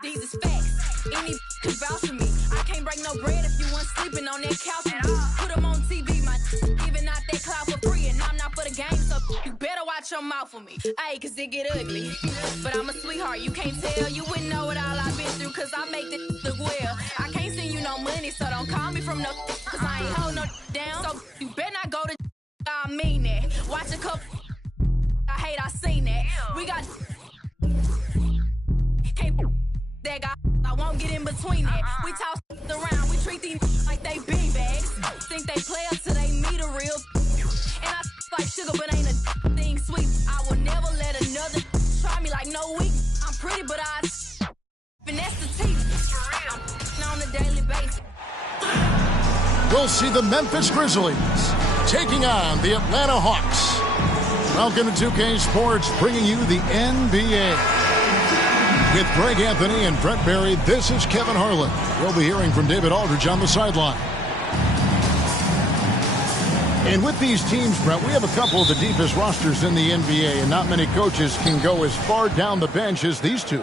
These is facts. Any can vouch for me. I can't break no bread if you weren't sleeping on that couch at all. Put them on TV, my giving out that cloud for free. And I'm not for the game, so you better watch your mouth for me. Ayy, cause it get ugly. But I'm a sweetheart, you can't tell. You wouldn't know what all I've been through, cause I make this look well. I can't send you no money, so don't call me from no, cause I ain't hold no down. So you better not go to I mean that. Watch a couple. I hate I seen that. We got can't that guy. I won't get in between that. We toss around. We treat these like they bean bags. Think they play up till they meet a real. And I like sugar, but ain't a thing sweet. I will never let another try me like no weak. I'm pretty, but I finesse the teeth. I'm on a daily basis. We'll see the Memphis Grizzlies taking on the Atlanta Hawks. Welcome to 2K Sports, bringing you the NBA. With Greg Anthony and Brent Barry, this is Kevin Harlan. We'll be hearing from David Aldridge on the sideline. And with these teams, Brent, we have a couple of the deepest rosters in the NBA, and not many coaches can go as far down the bench as these two.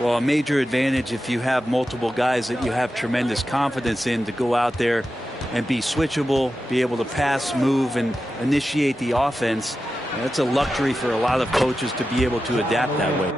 Well, a major advantage if you have multiple guys that you have tremendous confidence in to go out there and be switchable, be able to pass, move, and initiate the offense. And that's a luxury for a lot of coaches to be able to adapt that way.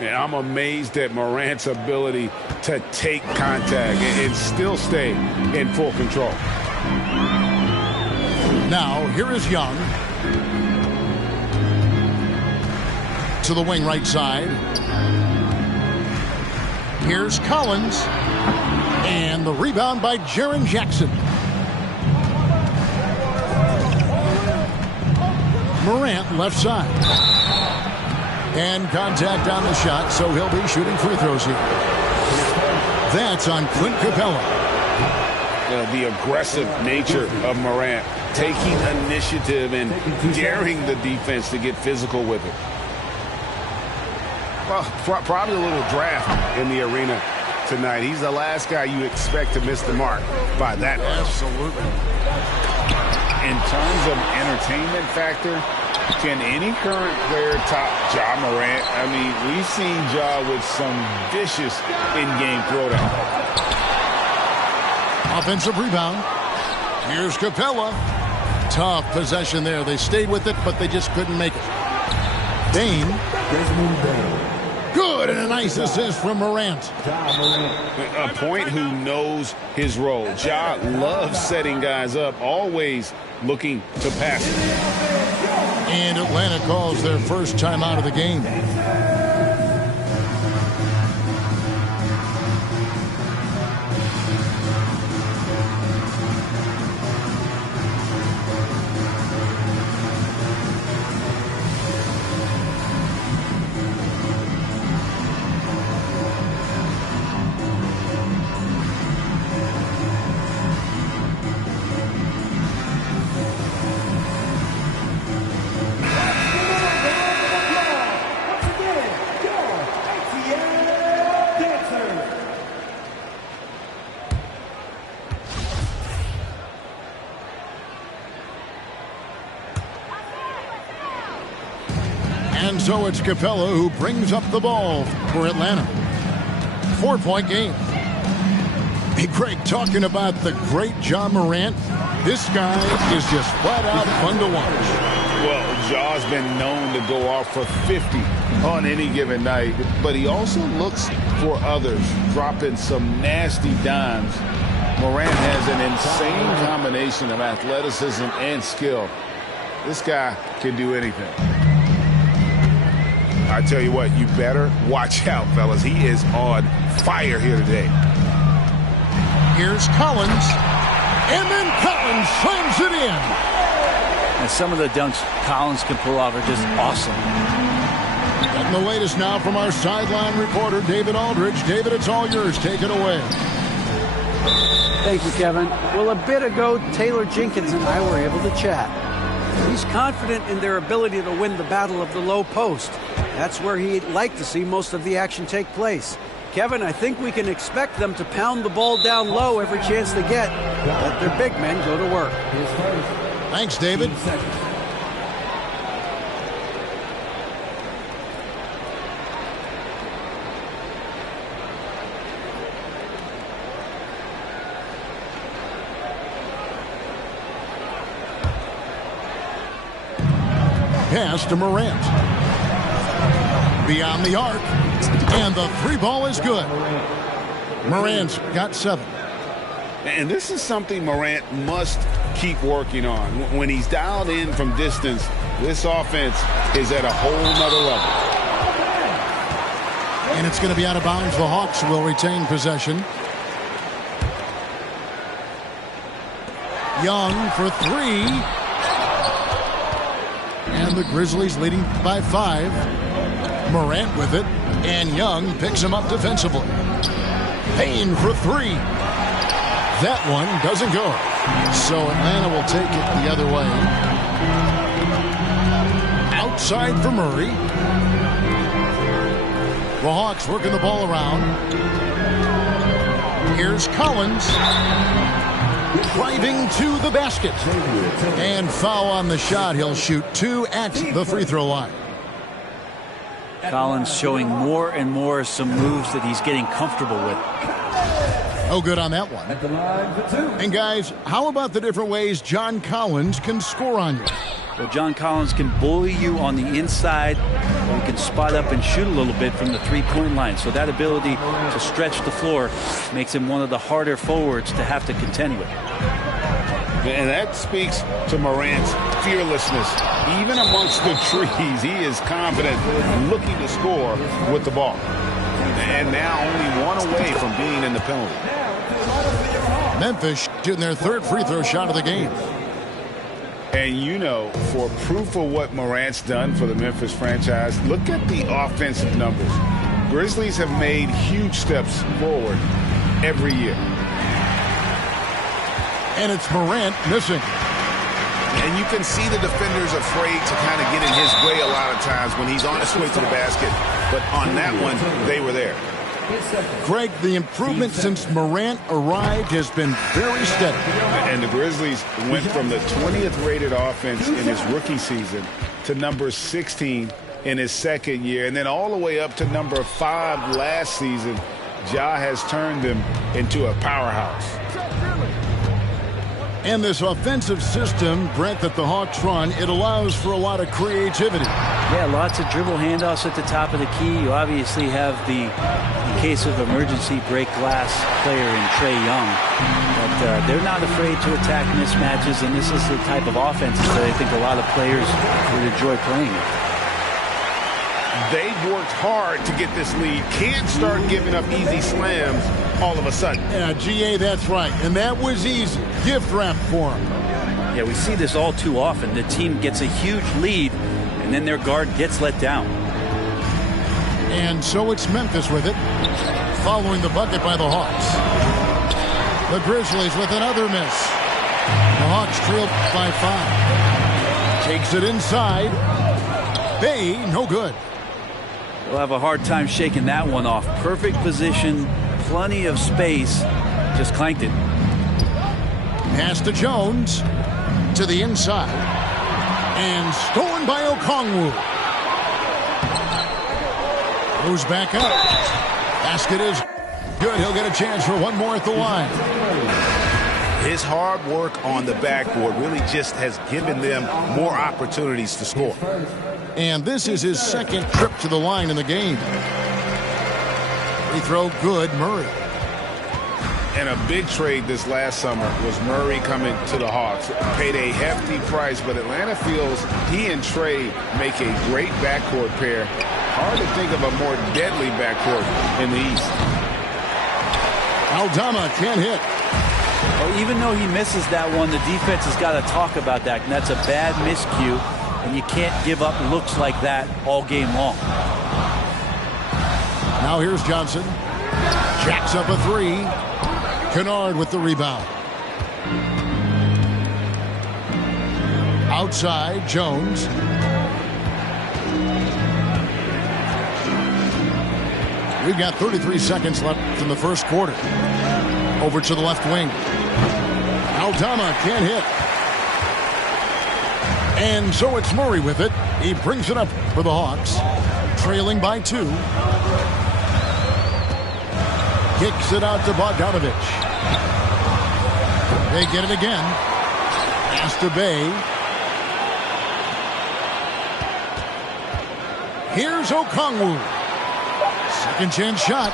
And I'm amazed at Morant's ability to take contact and still stay in full control. Now, here is Young. To the wing right side. Here's Collins. And the rebound by Jaren Jackson. Morant left side. And contact on the shot, so he'll be shooting free throws here. That's on Clint Capella. You know, the aggressive nature of Morant, taking initiative and daring the defense to get physical with it. Well, probably a little draft in the arena tonight. He's the last guy you expect to miss the mark by that much. Absolutely. In terms of entertainment factor, can any current player top Ja Morant? I mean, we've seen Ja with some vicious in-game throwdown. Offensive rebound. Here's Capella. Tough possession there. They stayed with it, but they just couldn't make it. Dane. Good, and a nice assist from Morant. A point who knows his role. Ja loves setting guys up, always looking to pass it. And Atlanta calls their first time out of the game. And so it's Capella who brings up the ball for Atlanta. 4-point game. Hey, Greg, talking about the great Ja Morant, this guy is just flat out fun to watch. Well, Ja's been known to go off for 50 on any given night, but he also looks for others, dropping some nasty dimes. Morant has an insane combination of athleticism and skill. This guy can do anything. I tell you what, you better watch out, fellas. He is on fire here today. Here's Collins, and then Collins slams it in. And some of the dunks Collins can pull off are just awesome. And the latest now from our sideline reporter, David Aldridge. David, it's all yours. Take it away. Thank you, Kevin. Well, a bit ago, Taylor Jenkins and I were able to chat. He's confident in their ability to win the battle of the low post. That's where he'd like to see most of the action take place. Kevin, I think we can expect them to pound the ball down low every chance they get. Let their big men go to work. Thanks, David. Pass to Morant. Beyond the arc. And the three ball is good. Morant's got 7. And this is something Morant must keep working on. When he's dialed in from distance, this offense is at a whole nother level. And it's going to be out of bounds. The Hawks will retain possession. Young for 3. And the Grizzlies leading by 5. Morant with it. And Young picks him up defensively. Payne for 3. That one doesn't go. So Atlanta will take it the other way. Outside for Murray. The Hawks working the ball around. Here's Collins. Driving to the basket. And foul on the shot. He'll shoot 2 at the free throw line. Collins showing more and more some moves that he's getting comfortable with. Oh, good on that one. And guys, how about the different ways John Collins can score on you? Well, John Collins can bully you on the inside, or he can spot up and shoot a little bit from the three-point line. So that ability to stretch the floor makes him one of the harder forwards to have to contend with. And that speaks to Morant's fearlessness. Even amongst the trees, he is confident, looking to score with the ball. And now only one away from being in the penalty. Memphis shooting their 3rd free throw shot of the game. And you know, for proof of what Morant's done for the Memphis franchise, look at the offensive numbers. Grizzlies have made huge steps forward every year. And it's Morant missing. And you can see the defenders afraid to kind of get in his way a lot of times when he's on his way to the basket. But on that one, they were there. Greg, the improvement since Morant arrived has been very steady. And the Grizzlies went from the 20th rated offense in his rookie season to number 16 in his second year, and then all the way up to number 5 last season. Ja has turned them into a powerhouse. And this offensive system, Brent, that the Hawks run, it allows for a lot of creativity. Yeah, lots of dribble handoffs at the top of the key. You obviously have the, in case of emergency, break glass player in Trae Young. But they're not afraid to attack mismatches, and this is the type of offenses that I think a lot of players would enjoy playing with. They've worked hard to get this lead. Can't start giving up easy slams all of a sudden. Yeah, GA, that's right. And that was easy. Gift wrap for him. Yeah, we see this all too often. The team gets a huge lead, and then their guard gets let down. And so it's Memphis with it, following the bucket by the Hawks. The Grizzlies with another miss. The Hawks trail by 5. Takes it inside. Bay, no good. They'll have a hard time shaking that one off. Perfect position, plenty of space. Just clanked it. Pass to Jones. To the inside. And stolen by Okongwu. Goes back up. Basket is Good. He'll get a chance for one more at the line. His hard work on the backboard really just has given them more opportunities to score. And this is his second trip to the line in the game. Free throw good, Murray. And a big trade this last summer was Murray coming to the Hawks. Paid a hefty price, but Atlanta feels he and Trey make a great backcourt pair. Hard to think of a more deadly backcourt in the East. Aldama can't hit. Well, even though he misses that one, the defense has got to talk about that. And that's a bad miscue, and you can't give up looks like that all game long. Now here's Johnson. Jacks up a three. Kennard with the rebound. Outside, Jones. We've got 33 seconds left in the first quarter. Over to the left wing. Aldama can't hit. And so it's Murray with it. He brings it up for the Hawks. Trailing by 2. Kicks it out to Bogdanovich. They get it again. Pass to Bay. Here's Okongwu. Second chance shot.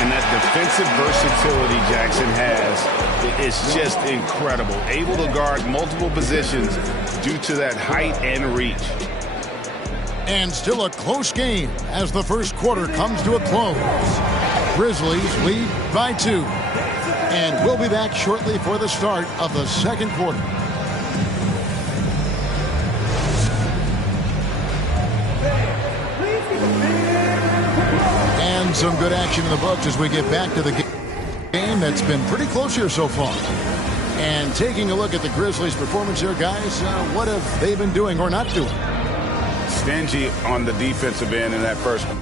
And that defensive versatility Jackson has is just incredible. Able to guard multiple positions due to that height and reach. And still a close game as the first quarter comes to a close. Grizzlies lead by 2. And we'll be back shortly for the start of the second quarter. And some good action in the books as we get back to the game that's been pretty close here so far. And taking a look at the Grizzlies' performance here, guys, what have they been doing or not doing? Stingy on the defensive end in that first one.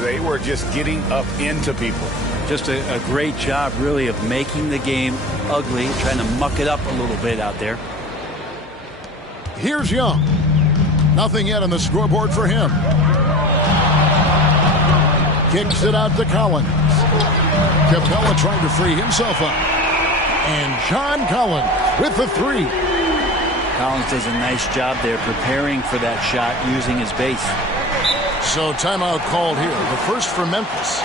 They were just getting up into people. Just a great job, really, of making the game ugly, trying to muck it up a little bit out there. Here's Young. Nothing yet on the scoreboard for him. Kicks it out to Collins. Capella trying to free himself up. And John Collins with the 3. Collins does a nice job there preparing for that shot using his base. So timeout called here. The first for Memphis.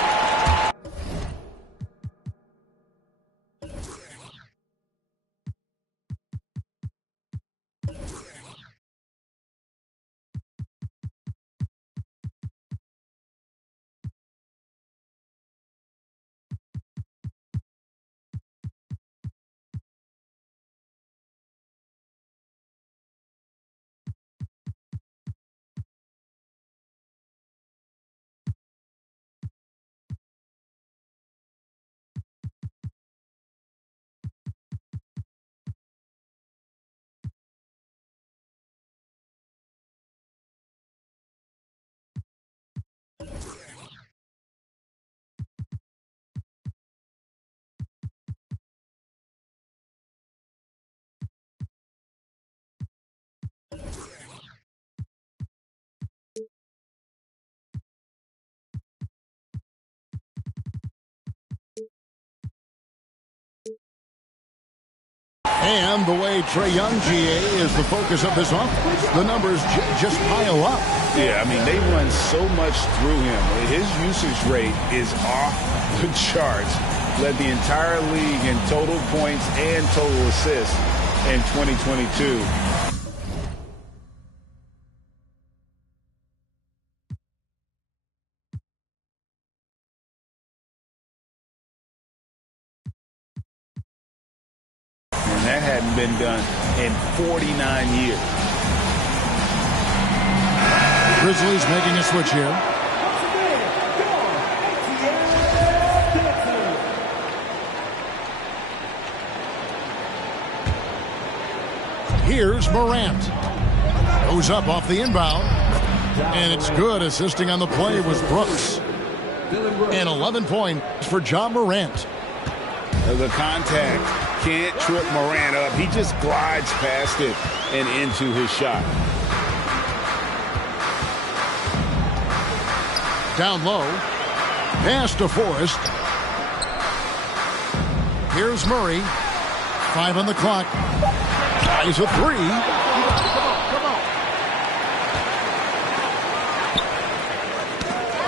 And the way Trae Young, GA, is the focus of this offense. The numbers just pile up. Yeah, I mean, they run so much through him. His usage rate is off the charts. Led the entire league in total points and total assists in 2022. That hadn't been done in 49 years. Grizzlies making a switch here. Here's Morant. Goes up off the inbound. And it's good. Assisting on the play was Brooks. And 11 points for Ja Morant. The contact can't trip Morant up. He just glides past it and into his shot. Down low. Pass to Forrest. Here's Murray. 5 on the clock. He's a 3.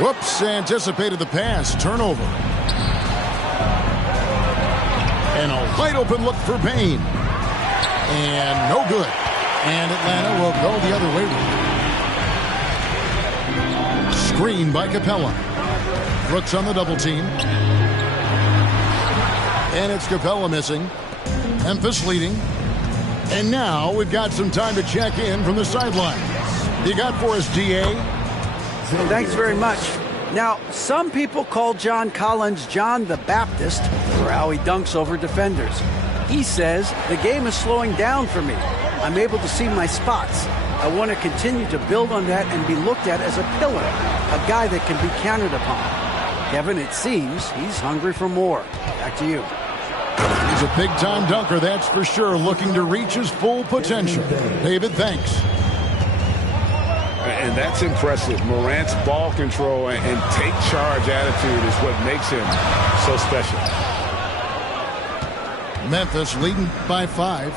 Whoops, anticipated the pass. Turnover. And a wide open look for Payne. And no good. And Atlanta will go the other way. Screen by Capella. Brooks on the double team. And it's Capella missing. Memphis leading. And now we've got some time to check in from the sidelines. You got for us, DA? Thanks very much. Now, some people call John Collins John the Baptist for how he dunks over defenders. He says, the game is slowing down for me. I'm able to see my spots. I want to continue to build on that and be looked at as a pillar, a guy that can be counted upon. Kevin, it seems he's hungry for more. Back to you. He's a big-time dunker, that's for sure, looking to reach his full potential. David, thanks. And that's impressive. Morant's ball control and take charge attitude is what makes him so special. Memphis leading by 5.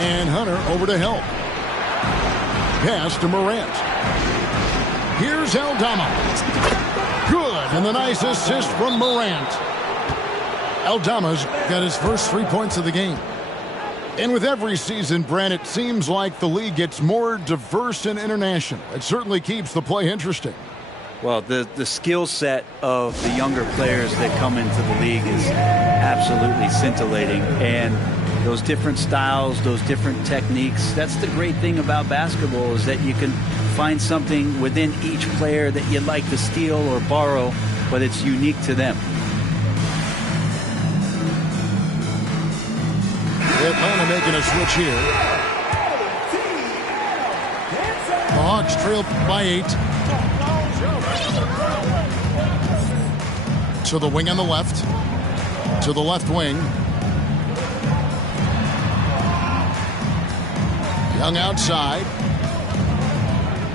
And Hunter over to help. Pass to Morant. Here's Aldama. Good, and the nice assist from Morant. Aldama's got his first 3 points of the game. And with every season, Brent, it seems like the league gets more diverse and international. It certainly keeps the play interesting. Well, the skill set of the younger players that come into the league is absolutely scintillating. And those different styles, those different techniques, that's the great thing about basketball, is that you can find something within each player that you'd like to steal or borrow, but it's unique to them. Atlanta making a switch here. The Hawks trail by 8. To the wing on the left. To the left wing. Young outside.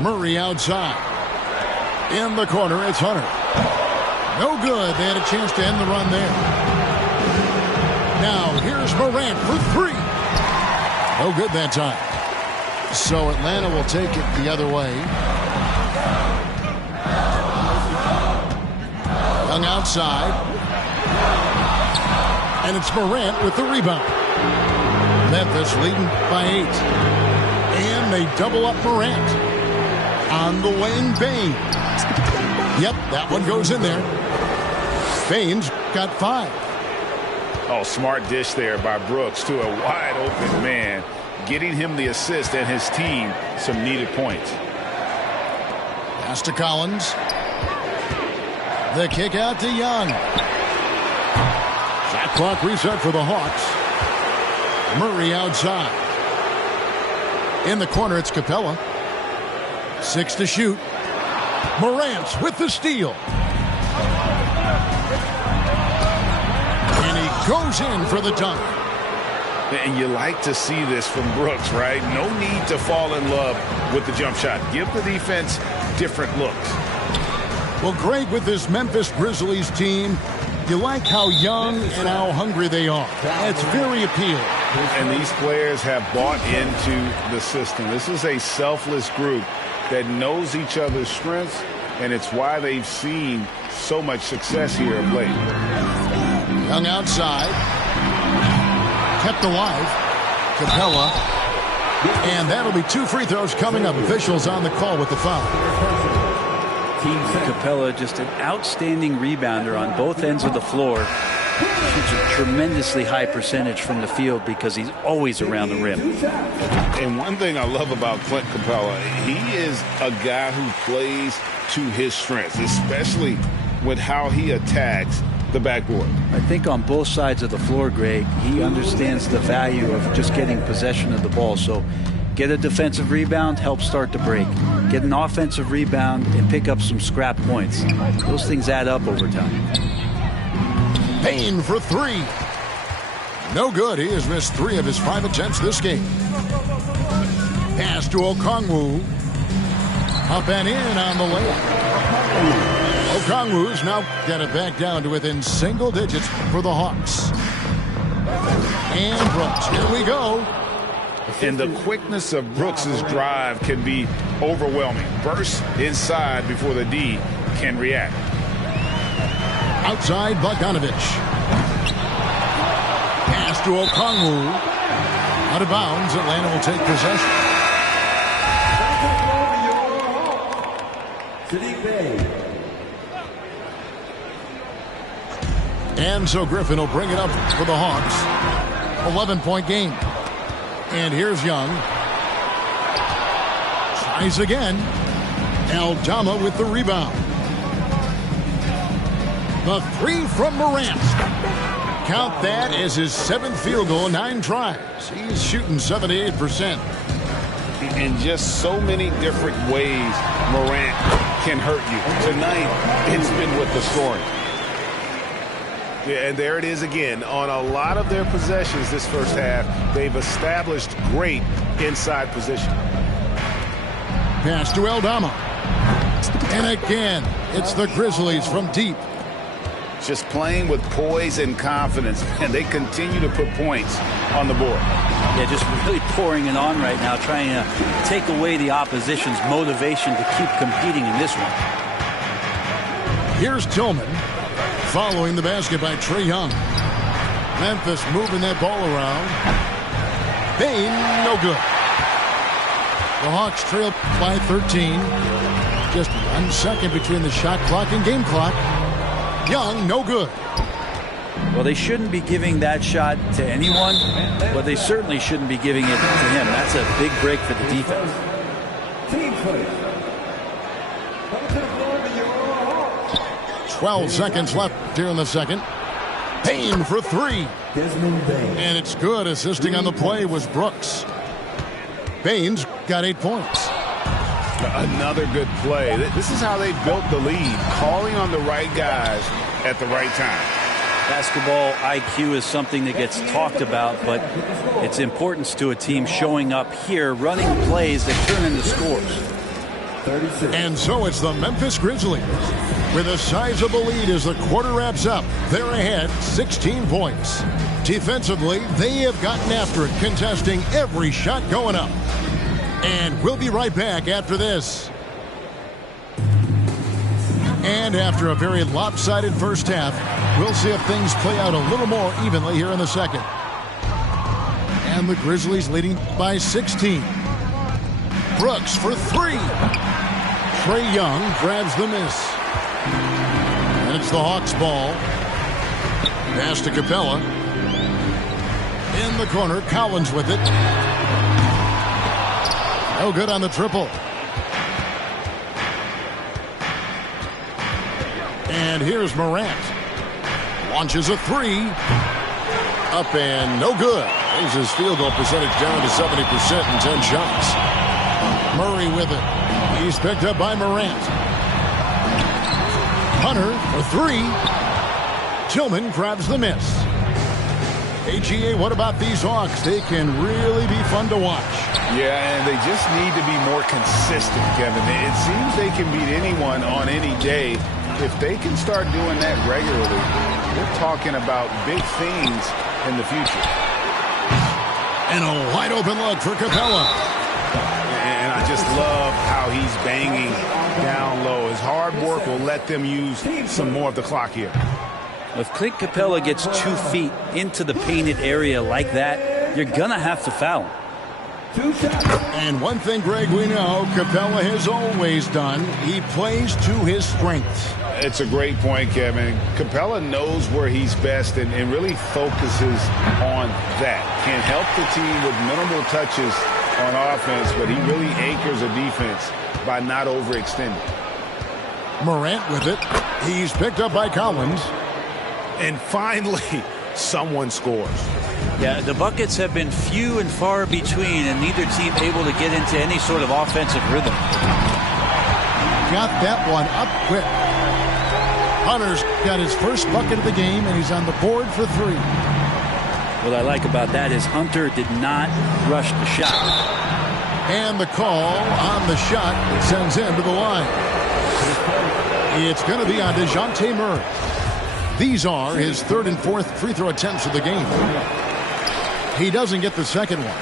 Murray outside. In the corner, it's Hunter. No good. They had a chance to end the run there. Now, here's Morant for 3. No good that time. So Atlanta will take it the other way. Young outside. And it's Morant with the rebound. Memphis leading by 8. And they double up Morant. On the wing, Payne. Yep, that one goes in there. Payne's got 5. Oh, smart dish there by Brooks to a wide open man, getting him the assist and his team some needed points. Pass to Collins. The kick out to Young. Shot clock reset for the Hawks. Murray outside. In the corner, it's Capella. 6 to shoot. Morant with the steal. Goes in for the dunk. And you like to see this from Brooks, right? No need to fall in love with the jump shot. Give the defense different looks. Well, Greg, with this Memphis Grizzlies team, you like how young and how hungry they are. It's very appealing. And these players have bought into the system. This is a selfless group that knows each other's strengths, and it's why they've seen so much success here of late. Young outside. Kept alive. Capella. And that'll be 2 free throws coming up. Officials on the call with the foul. Capella, just an outstanding rebounder on both ends of the floor. shoots a tremendously high percentage from the field because he's always around the rim. And one thing I love about Clint Capella, he is a guy who plays to his strengths, especially with how he attacks the backboard. I think on both sides of the floor, Greg, he understands the value of just getting possession of the ball. So get a defensive rebound, help start the break. Get an offensive rebound and pick up some scrap points. Those things add up over time. Payne for three. No good. He has missed 3 of his 5 attempts this game. Pass to Okongwu. Up and in on the layup. Okongwu's now got it back down to within single digits for the Hawks. And Brooks, here we go. And the quickness of Brooks's drive can be overwhelming. Bursts inside before the D can react. Outside Bogdanovich. Pass to Okongwu. Out of bounds. Atlanta will take possession. And so Griffin will bring it up for the Hawks. 11-point game. And here's Young. Tries again. Aldama with the rebound. The 3 from Morant. Count that as his 7th field goal, 9 tries. He's shooting 78%. In just so many different ways, Morant can hurt you. Tonight, it's been with the scoring. Yeah, and there it is again. On a lot of their possessions this first half, they've established great inside position. Pass to Aldama. And again, it's the Grizzlies from deep. Just playing with poise and confidence, and they continue to put points on the board. Yeah, just really pouring it on right now, trying to take away the opposition's motivation to keep competing in this one. Here's Tillman. Following the basket by Trae Young. Memphis moving that ball around. Payne, no good. The Hawks trail by 13. Just 1 second between the shot clock and game clock. Young, no good. Well, they shouldn't be giving that shot to anyone, but they certainly shouldn't be giving it to him. That's a big break for the defense. 12 seconds left here in the second. Payne for 3. And it's good. Assisting on the play was Brooks. Payne's got 8 points. Another good play. This is how they built the lead, calling on the right guys at the right time. Basketball IQ is something that gets talked about, but its importance to a team showing up here, running plays that turn into scores. And so it's the Memphis Grizzlies with a sizable lead as the quarter wraps up. They're ahead 16 points. Defensively, they have gotten after it, contesting every shot going up. And we'll be right back after this. And after a very lopsided first half, we'll see if things play out a little more evenly here in the second. And the Grizzlies leading by 16. Brooks for 3. Trae Young grabs the miss. And it's the Hawks ball. Pass to Capella. In the corner, Collins with it. No good on the triple. And here's Morant. Launches a 3. Up and no good. Brings his field goal percentage down to 70% in 10 shots. Murray with it. He's picked up by Morant. Hunter for 3. Tillman grabs the miss. AGA, what about these Hawks? They can really be fun to watch. Yeah, and they just need to be more consistent, Kevin. It seems they can beat anyone on any day. If they can start doing that regularly, we're talking about big things in the future. And a wide open look for Capella. And I just love how he's banging down low. His hard work will let them use some more of the clock here. If Clint Capella gets 2 feet into the painted area like that, you're going to have to foul him. And one thing, Greg, we know Capella has always done, he plays to his strengths. It's a great point, Kevin. Capella knows where he's best and really focuses on that. Can help the team with minimal touches on offense, but he really anchors a defense by not overextending. Morant with it. He's picked up by Collins. And finally, someone scores. Yeah, the buckets have been few and far between, and neither team able to get into any sort of offensive rhythm. Got that one up quick. Hunter's got his first bucket of the game, and he's on the board for 3. What I like about that is Hunter did not rush the shot. And the call on the shot sends him to the line. It's going to be on DeJounte Murray. These are his 3rd and 4th free throw attempts of the game. He doesn't get the second one.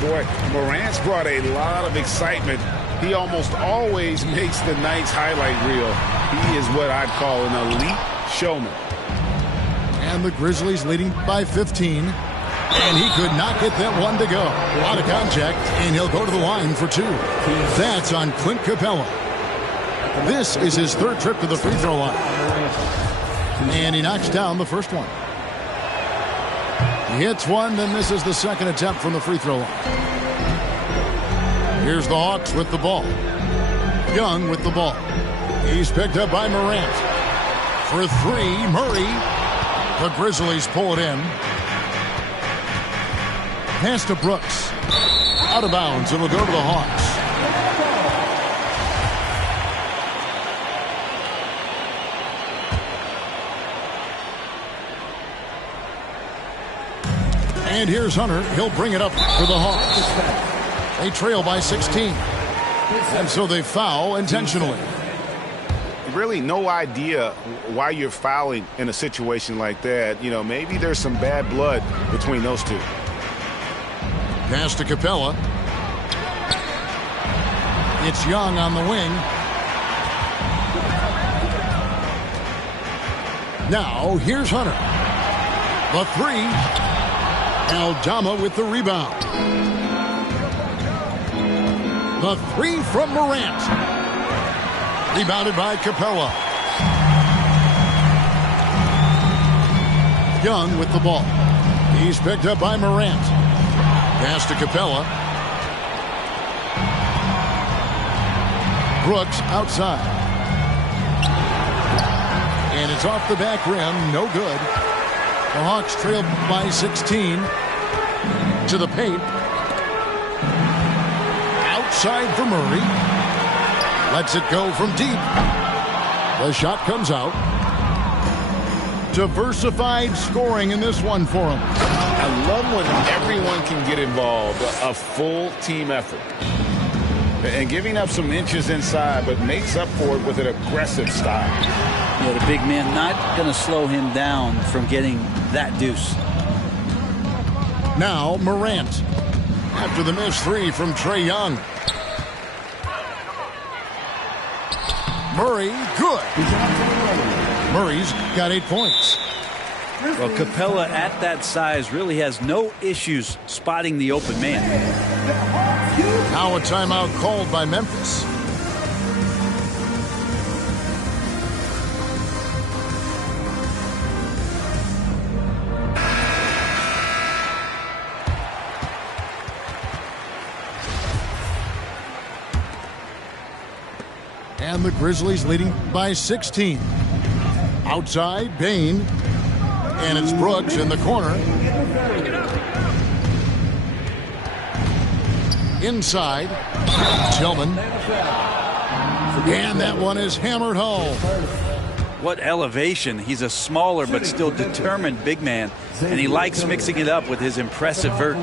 Boy, Morant's brought a lot of excitement. He almost always makes the night's highlight reel. He is what I'd call an elite showman. And the Grizzlies leading by 15. And he could not get that one to go. A lot of contact, and he'll go to the line for 2. That's on Clint Capella. This is his 3rd trip to the free throw line. And he knocks down the first one. He hits one, then misses the second attempt from the free throw line. Here's the Hawks with the ball. Young with the ball. He's picked up by Morant. For 3, Murray. The Grizzlies pull it in. Pass to Brooks. Out of bounds. It'll go to the Hawks. And here's Hunter. He'll bring it up for the Hawks. They trail by 16. And so they foul intentionally. Really no idea why you're fouling in a situation like that. You know, maybe there's some bad blood between those two. Pass to Capella. It's Young on the wing. Now here's Hunter. The 3. Aldama with the rebound. The 3 from Morant. Rebounded by Capella. Young with the ball. He's picked up by Morant. Pass to Capella. Brooks outside. And it's off the back rim. No good. The Hawks trail by 16. To the paint. Outside for Murray. Lets it go from deep. The shot comes out. Diversified scoring in this one for him. I love when everyone can get involved. A full team effort. And giving up some inches inside, but makes up for it with an aggressive style. Yeah, the big man not going to slow him down from getting that deuce. Now Morant. After the missed 3 from Trae Young. Murray, good. Murray's got 8 points. Well, Capella at that size really has no issues spotting the open man. Now a timeout called by Memphis. And the Grizzlies leading by 16. Outside, Bain. And it's Brooks in the corner. Inside, Tillman. And that one is hammered home. What elevation. He's a smaller but still determined big man. And he likes mixing it up with his impressive vert.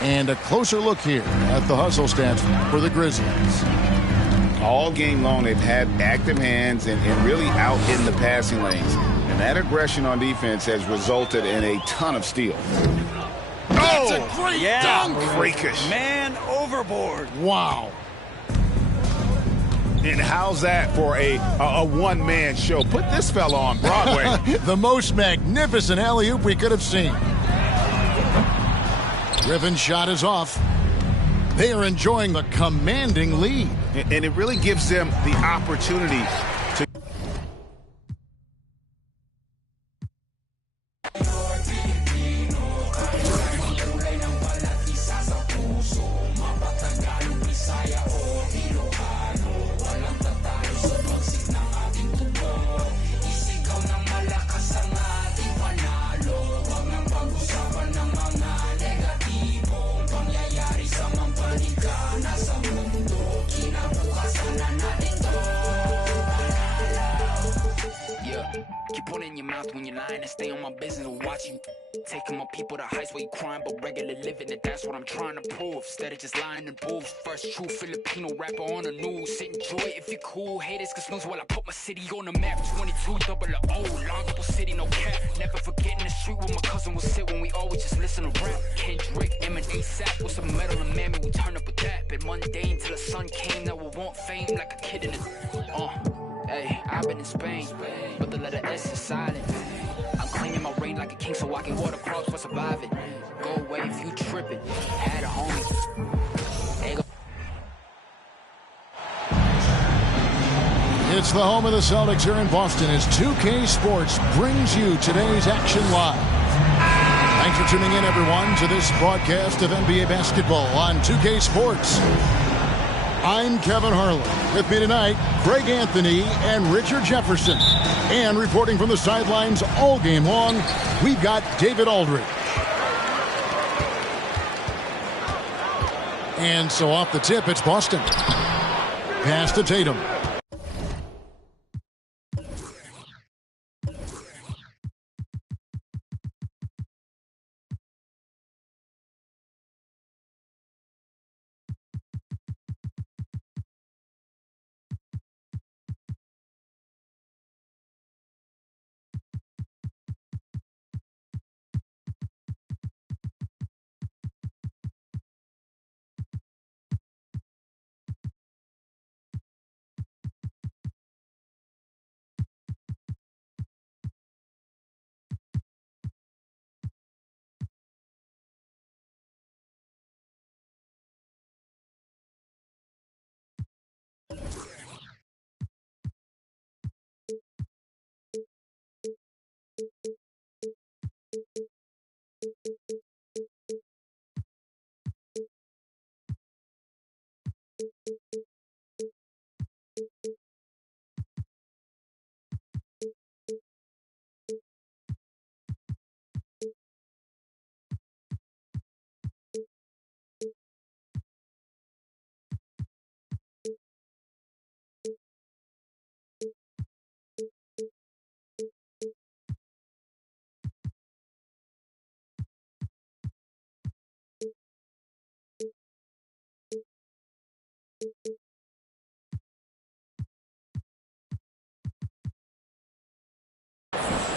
And a closer look here at the hustle stats for the Grizzlies. All game long, they've had active hands and really out in the passing lanes. And that aggression on defense has resulted in a ton of steals. That's a great dunk. Freakish. Man overboard. Wow. And how's that for a one-man show? Put this fella on Broadway. The most magnificent alley-oop we could have seen. Griffin's shot is off. They are enjoying the commanding lead. And it really gives them the opportunity to stay on my business and watch you. Taking my people to heights where you crying, but regular living, and that's what I'm trying to prove. Instead of just lying in booths. First true Filipino rapper on the news. Sit enjoy it if you're cool. Haters can snooze while I put my city on the map. 22 double O, Longo City, no cap. Never forgetting the street where my cousin would sit when we always just listen to rap. Kendrick, M and ASAP with some metal and mammy, we turn up with that. Been mundane till the sun came, now we want fame like a kid in the hey, I've been in Spain, but the letter S is silent. I'm cleaning my rain like a king so I can water crops for surviving. Go away if you tripping. Had a homie. It's the home of the Celtics here in Boston as 2K Sports brings you today's action live. Thanks for tuning in, everyone, to this broadcast of NBA basketball on 2K Sports. I'm Kevin Harlan. With me tonight, Greg Anthony and Richard Jefferson. And reporting from the sidelines all game long, we've got David Aldridge. And so off the tip, it's Boston. Pass to Tatum.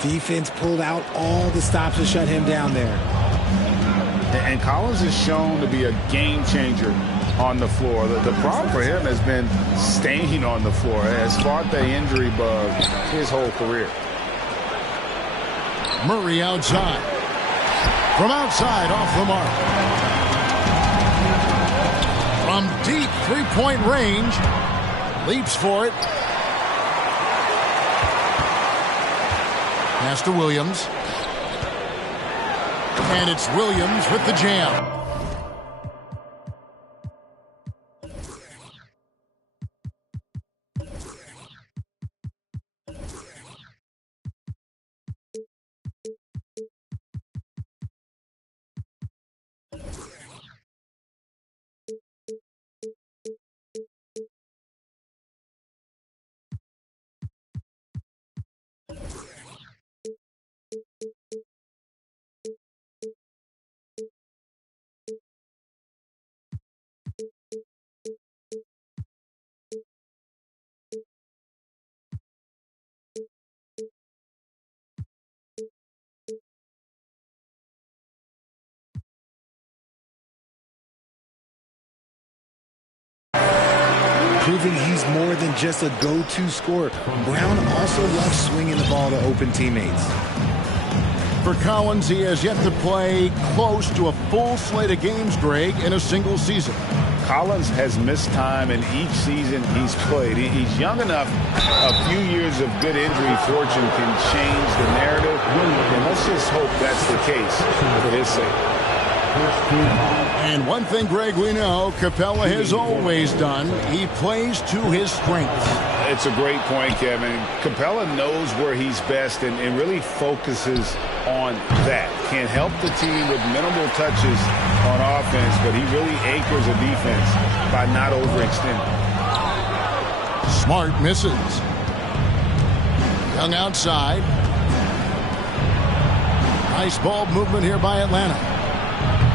Defense pulled out all the stops to shut him down there. And Collins is shown to be a game changer on the floor. The problem for him has been staying on the floor. Has fought the injury bug his whole career. Murray outside. From outside, off the mark. From deep three-point range. Leaps for it. Pass to Williams. And it's Williams with the jam. Proving he's more than just a go-to scorer. Brown also loves swinging the ball to open teammates. For Collins, he has yet to play close to a full slate of games, Greg, in a single season. Collins has missed time in each season he's played. He's young enough. A few years of good injury fortune can change the narrative. And let's just hope that's the case for his sake. And one thing, Greg, we know Capella has always done, he plays to his strengths. It's a great point, Kevin. Capella knows where he's best and really focuses on that. Can help the team with minimal touches on offense, but he really anchors a defense by not overextending. Smart misses. Young outside. Nice ball movement here by Atlanta.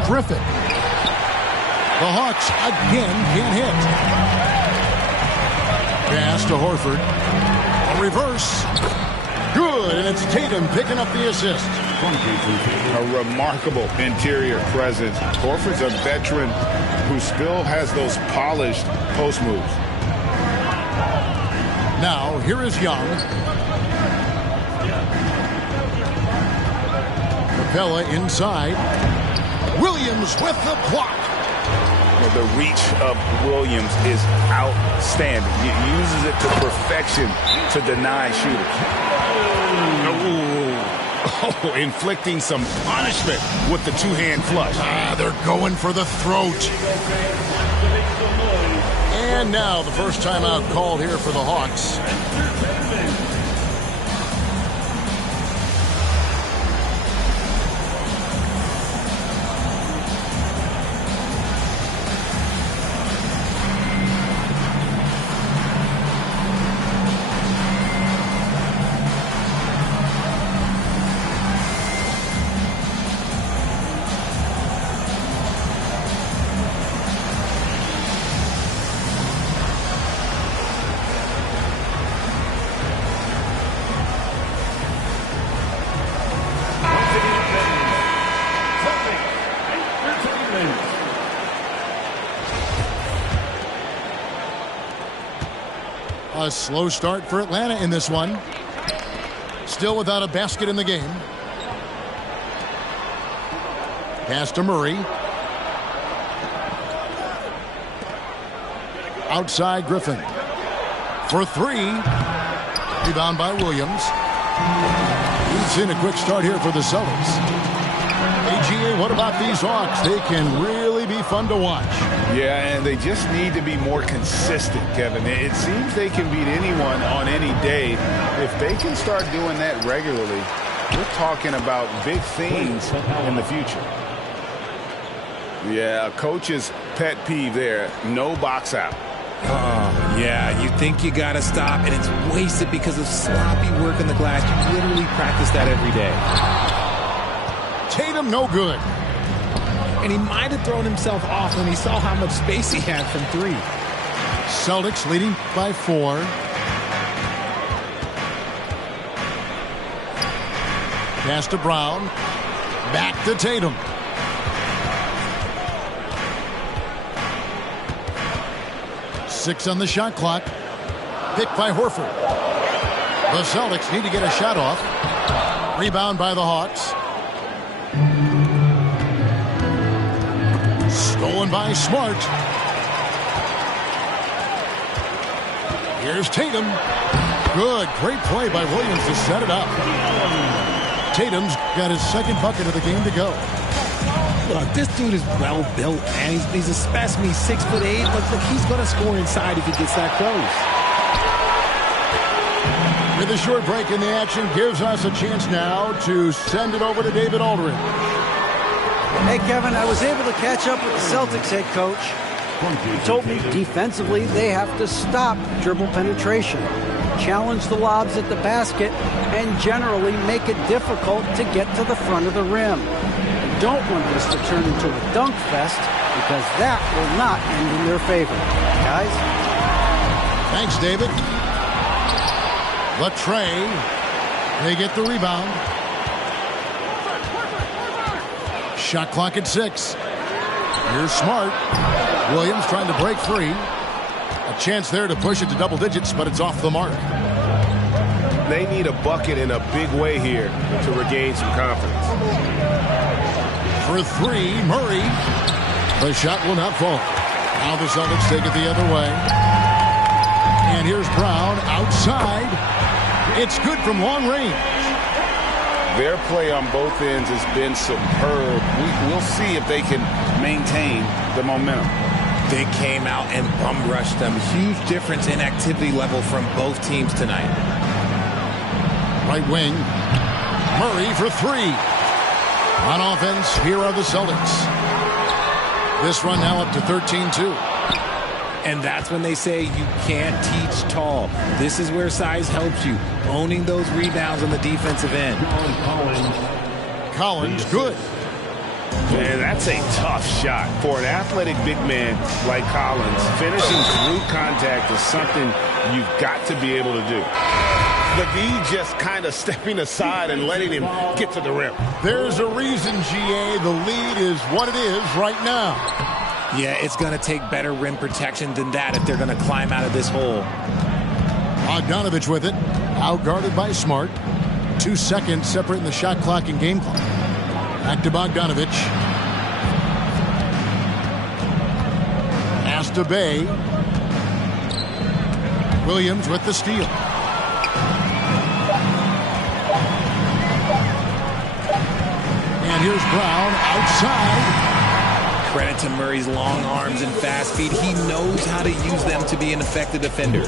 Griffin. The Hawks again can't hit. Pass to Horford. A reverse. Good, and it's Tatum picking up the assist. A remarkable interior presence. Horford's a veteran who still has those polished post moves. Now, here is Young. Capella inside. Williams with the block. The reach of Williams is outstanding. He uses it to perfection to deny shooters. Oh, inflicting some punishment with the two-hand flush. They're going for the throat. And now the first timeout called here for the Hawks. A slow start for Atlanta in this one. Still without a basket in the game. Pass to Murray. Outside Griffin. For three. Rebound by Williams. He's in a quick start here for the Celtics. AGA, what about these Hawks? They can really be fun to watch. Yeah, and they just need to be more consistent, Kevin. It seems they can beat anyone on any day. If they can start doing that regularly, we're talking about big things in the future. Yeah, coach's pet peeve there, no box out. Yeah, you think you got to stop, and it's wasted because of sloppy work on the glass. You literally practice that every day. Tatum, no good. And he might have thrown himself off when he saw how much space he had from three. Celtics leading by 4. Pass to Brown. Back to Tatum. Six on the shot clock. Picked by Horford. The Celtics need to get a shot off. Rebound by the Hawks. Stolen by Smart. Here's Tatum. Good. Great play by Williams to set it up. Tatum's got his second bucket of the game to go. Look, this dude is well built, man. He's a specimen. He's 6'8". Look, he's going to score inside if he gets that close. With a short break in the action, gives us a chance now to send it over to David Aldridge. Hey, Kevin, I was able to catch up with the Celtics head coach. He told me defensively they have to stop dribble penetration, challenge the lobs at the basket, and generally make it difficult to get to the front of the rim. I don't want this to turn into a dunk fest because that will not end in their favor. Guys? Thanks, David. Latrey. They get the rebound. Shot clock at 6. Here's Smart. Williams trying to break free. A chance there to push it to double digits, but it's off the mark. They need a bucket in a big way here to regain some confidence. For 3, Murray. The shot will not fall. Now the Celtics take it the other way. And here's Brown outside. It's good from long range. Their play on both ends has been superb. We'll see if they can maintain the momentum. They came out and bum rushed them. Huge difference in activity level from both teams tonight. Right wing. Murray for 3. On offense, here are the Celtics. This run now up to 13-2. And that's when they say you can't teach tall. This is where size helps you. Owning those rebounds on the defensive end. Collins, good. Man, that's a tough shot. For an athletic big man like Collins, finishing through contact is something you've got to be able to do. The V just kind of stepping aside and letting him get to the rim. There's a reason, GA, the lead is what it is right now. Yeah, it's going to take better rim protection than that if they're going to climb out of this hole. Bogdanovich with it, outguarded by Smart. 2 seconds separating the shot clock and game clock. Back to Bogdanovich. Pass to Bay. Williams with the steal. And here's Brown outside. Credit to Murray's long arms and fast feet. He knows how to use them to be an effective defender.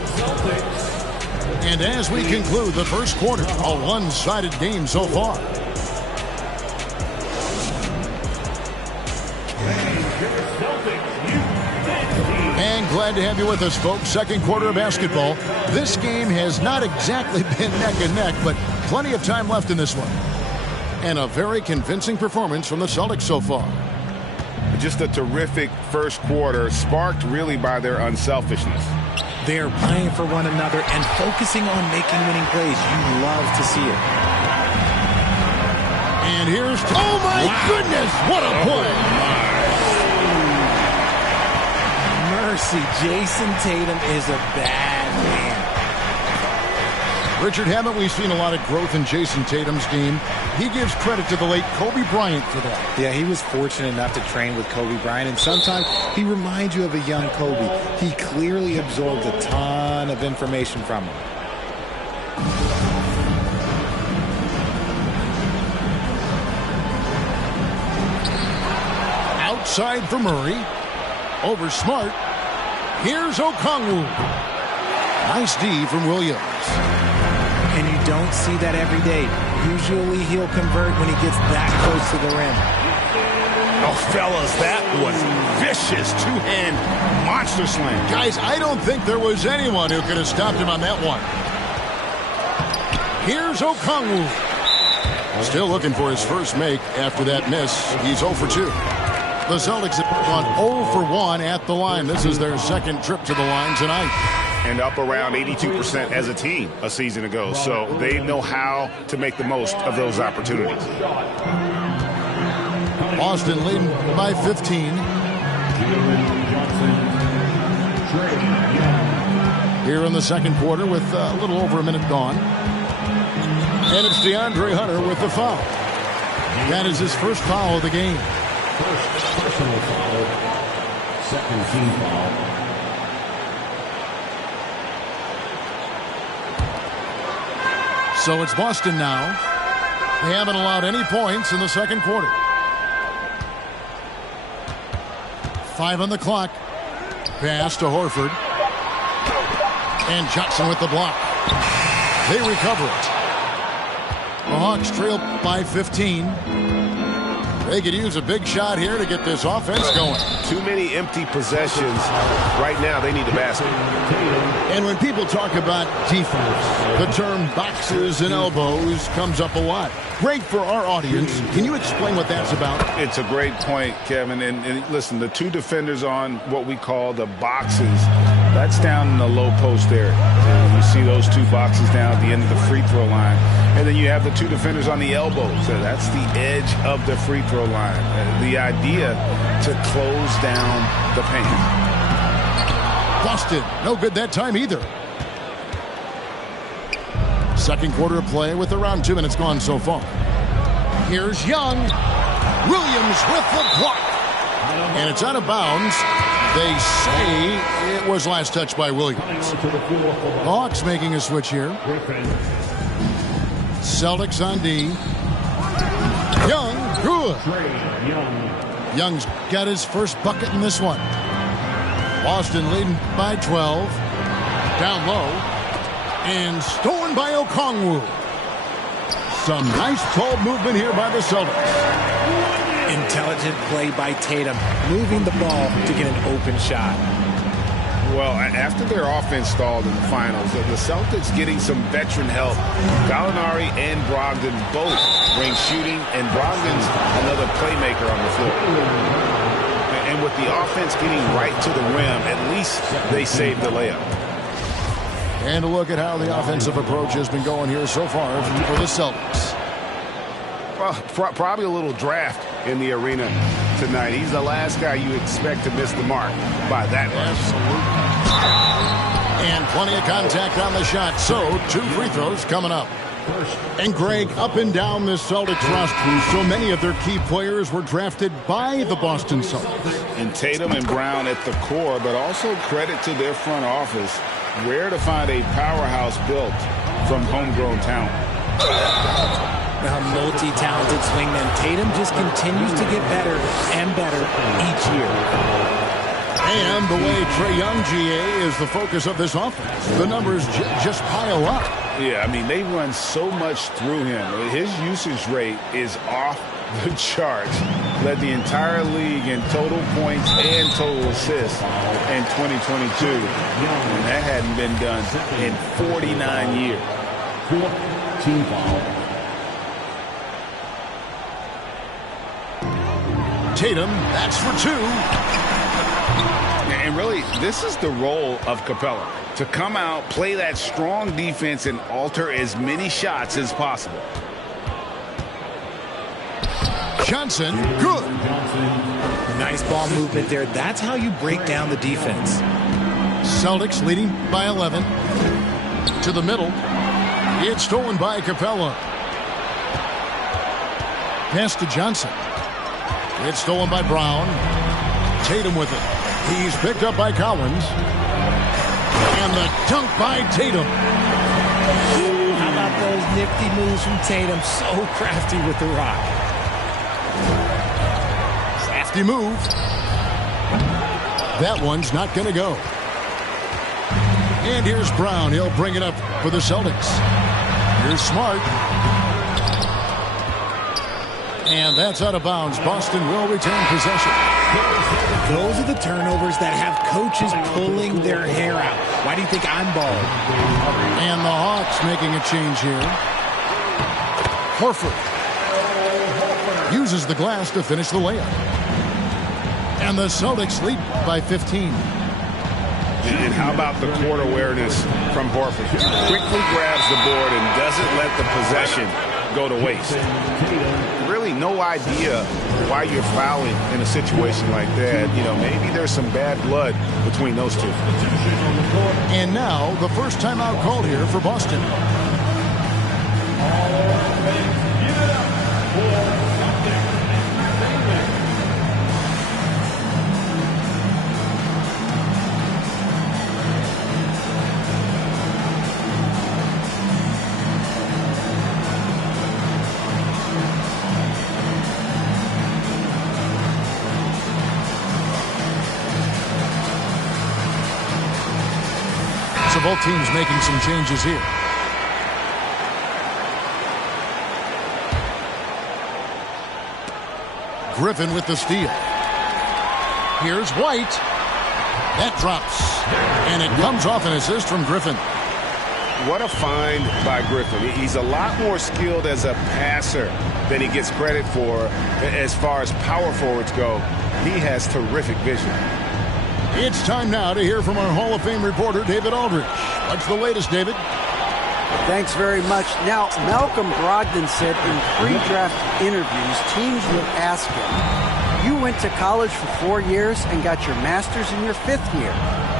And as we conclude the first quarter, a one-sided game so far. And glad to have you with us, folks. Second quarter of basketball. This game has not exactly been neck and neck, but plenty of time left in this one. And a very convincing performance from the Celtics so far. Just a terrific first quarter, sparked really by their unselfishness. They are playing for one another and focusing on making winning plays. You love to see it. And here's... Oh, my goodness! What a play! Mercy, Jason Tatum is a bad man. Richard, haven't we seen a lot of growth in Jason Tatum's game? He gives credit to the late Kobe Bryant for that. Yeah, he was fortunate enough to train with Kobe Bryant, and sometimes he reminds you of a young Kobe. He clearly absorbed a ton of information from him. Outside for Murray. Over Smart. Here's Okongwu. Nice D from Williams. And you don't see that every day. Usually he'll convert when he gets that close to the rim. Oh, fellas, that was vicious two-hand monster slam. Guys, I don't think there was anyone who could have stopped him on that one. Here's Okongwu. Still looking for his first make after that miss. He's 0 for 2. The Celtics have gone 0 for 1 at the line. This is their second trip to the line tonight. And up around 82% as a team a season ago. So they know how to make the most of those opportunities. Boston leading by 15. Here in the second quarter with a little over a minute gone. And it's DeAndre Hunter with the foul. That is his first foul of the game. First personal foul, second team foul. So it's Boston now. They haven't allowed any points in the second quarter. 5 on the clock. Pass to Horford. And Johnson with the block. They recover it. The Hawks trail by 15. They could use a big shot here to get this offense going. Too many empty possessions. Right now, they need the basket. And when people talk about defense, the term boxes and elbows comes up a lot. Great for our audience. Can you explain what that's about? It's a great point, Kevin. And listen, the two defenders on what we call the boxes, that's down in the low post area. You see those two boxes down at the end of the free throw line. And then you have the two defenders on the elbows. That's the edge of the free throw line. The idea to close down the paint. Boston, no good that time either. Second quarter of play with around 2 minutes gone so far. Here's Young. Williams with the block. And it's out of bounds. They say it was last touched by Williams. The Hawks making a switch here. Celtics on D. Young, good. Young's got his first bucket in this one. Boston leading by 12. Down low. And stolen by Okongwu. Some nice tall movement here by the Celtics. Intelligent play by Tatum, moving the ball to get an open shot. Well, after their offense stalled in the finals, the Celtics getting some veteran help. Gallinari and Brogdon both brings shooting, and Brogdon's another playmaker on the floor. And with the offense getting right to the rim, at least they saved the layup. And a look at how the offensive approach has been going here so far for the Celtics. Well, probably a little draft in the arena tonight. He's the last guy you expect to miss the mark by that much. Absolutely. And plenty of contact on the shot. So 2 free throws coming up. And Greg, up and down this Celtics roster, so many of their key players were drafted by the Boston Celtics. And Tatum and Brown at the core, but also credit to their front office. Rare to find a powerhouse built from homegrown talent. A multi-talented swingman. Tatum just continues to get better and better each year. And the way Trae Young, GA, is the focus of this offense. The numbers just pile up. Yeah, I mean, they run so much through him. His usage rate is off the charts. Led the entire league in total points and total assists in 2022. And that hadn't been done in 49 years. Team foul. Tatum, that's for 2. And really, this is the role of Capella. To come out, play that strong defense, and alter as many shots as possible. Johnson, good. Nice ball movement there. That's how you break down the defense. Celtics leading by 11. To the middle. It's stolen by Capella. Pass to Johnson. It's stolen by Brown. Tatum with it. He's picked up by Collins. And the dunk by Tatum. How about those nifty moves from Tatum? So crafty with the rock. Crafty move. That one's not going to go. And here's Brown. He'll bring it up for the Celtics. Here's Smart. And that's out of bounds. Boston will retain possession. Those are the turnovers that have coaches pulling their hair out. Why do you think I'm balling? And the Hawks making a change here. Horford uses the glass to finish the layup. And the Celtics lead by 15. And how about the court awareness from Horford? Quickly grabs the board and doesn't let the possession go to waste. Really no idea why you're fouling in a situation like that. You know, maybe there's some bad blood between those two. And now the first timeout called here for Boston. So both teams making some changes here. Griffin with the steal. Here's White. That drops. And it comes off an assist from Griffin. What a find by Griffin. He's a lot more skilled as a passer than he gets credit for as far as power forwards go. He has terrific vision. It's time now to hear from our Hall of Fame reporter, David Aldridge. What's the latest, David? Thanks very much. Now, Malcolm Brogdon said in pre-draft interviews, teams would ask him, you went to college for 4 years and got your master's in your 5th year.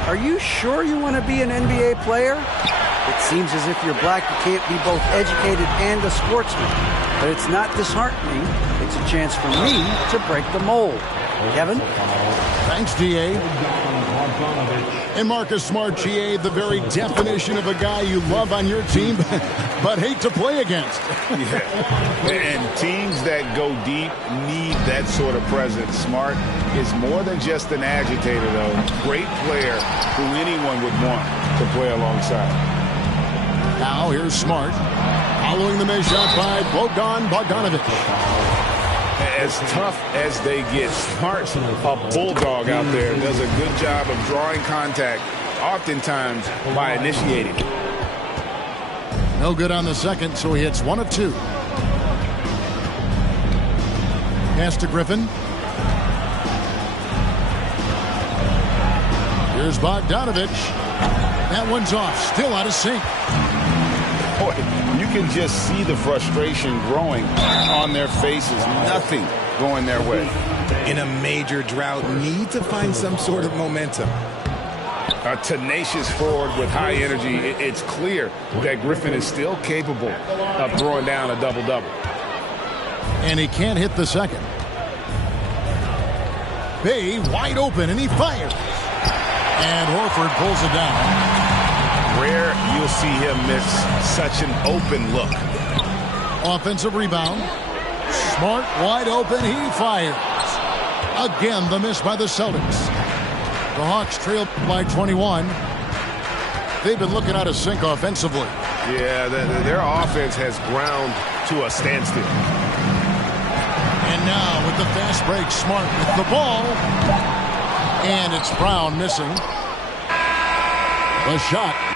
Are you sure you want to be an NBA player? It seems as if you're black, you can't be both educated and a sportsman. But it's not disheartening. It's a chance for me to break the mold. Kevin? Thanks, DA. And Marcus Smart, GA, the very definition of a guy you love on your team, but hate to play against. Yeah. And teams that go deep need that sort of presence. Smart is more than just an agitator, though. Great player who anyone would want to play alongside. Now here's Smart. Following the missed shot by Bogdanovic. As tough as they get, Smart's a bulldog out there. Does a good job of drawing contact, oftentimes by initiating. No good on the second, so he hits 1 of 2. Pass to Griffin. Here's Bogdanovich. That one's off. Still out of sync. Boy, you can just see the frustration growing on their faces. Nothing going their way. In a major drought, need to find some sort of momentum. A tenacious forward with high energy. It's clear that Griffin is still capable of throwing down a double-double. And he can't hit the second. Bay wide open, and he fires. And Horford pulls it down. Rare you'll see him miss such an open look. Offensive rebound. Smart, wide open, he fires. Again, the miss by the Celtics. The Hawks trail by 21. They've been looking out of sync offensively. Yeah, their offense has ground to a standstill. And now with the fast break, Smart with the ball. And it's Brown missing. The shot